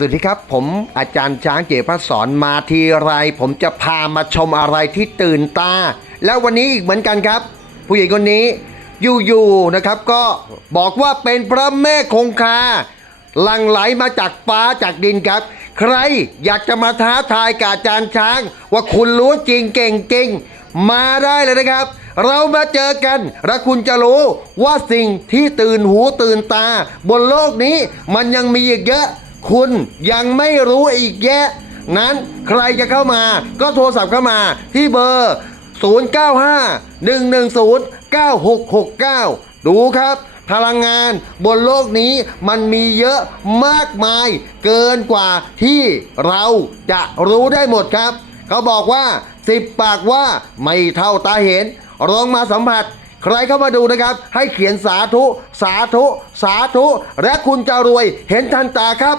สวัสดีครับ ผมอาจารย์ช้างเจพระสอนมาทีไร ผมจะพามาชมอะไรที่ตื่นตา แล้ววันนี้อีกเหมือนกันครับ ผู้หญิงคนนี้อยู่ๆนะครับก็บอกว่าเป็นพระแม่คงคาหลังไหลมาจากฟ้าจากดินครับ ใครอยากจะมาท้าทายกับอาจารย์ช้าง ว่าคุณรู้จริงเก่งจริงมาได้เลยนะครับ เรามาเจอกันแล้วคุณจะรู้ว่าสิ่งที่ตื่นหูตื่นตา บนโลกนี้มันยังมีอีกเยอะ คุณยังไม่รู้อีกแยะ นั้นใครจะเข้ามาก็โทรศัพท์เข้ามาที่เบอร์ 095 110 9669 ดูครับ พลังงานบนโลกนี้มันมีเยอะมากมาย เกินกว่าที่เราจะรู้ได้หมดครับ เขาบอกว่า 10 ปากว่าไม่เท่าตาเห็นลองมาสัมผัสใครเข้ามาดูนะครับ ให้เขียนสาธุ สาธุ สาธุ และคุณจะรวยเห็นทันตาครับ